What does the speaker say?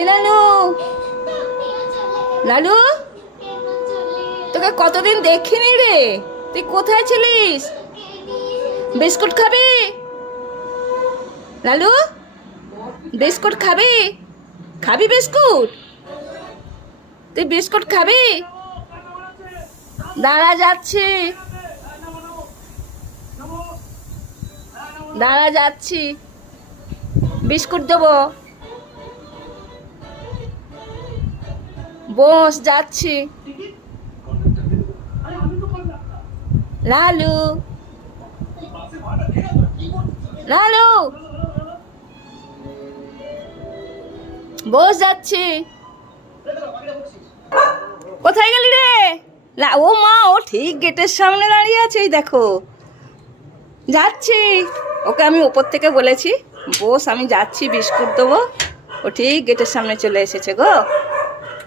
এই লালু, লালু, তোকে কতদিন দেখিনি রে, তুই কোথায় ছিলিস? বিস্কুট খাবি? লালু, বিস্কুট খাবি? খাবি বিস্কুট? তুই বিস্কুট খাবি? দাঁড়া, যাচ্ছি, দাঁড়া, যাচ্ছি, বিস্কুট দেবো। বস, যাচ্ছি। লালু, লালু, বস, যাচ্ছি। কোথায় গেলি রে? ও মা, ও ঠিক গেটের সামনে দাঁড়িয়ে আছে, এই দেখো। যাচ্ছি, ওকে আমি ওপর থেকে বলেছি, বস আমি যাচ্ছি, বিস্কুট দেবো। ও ঠিক গেটের সামনে চলে এসেছে গো।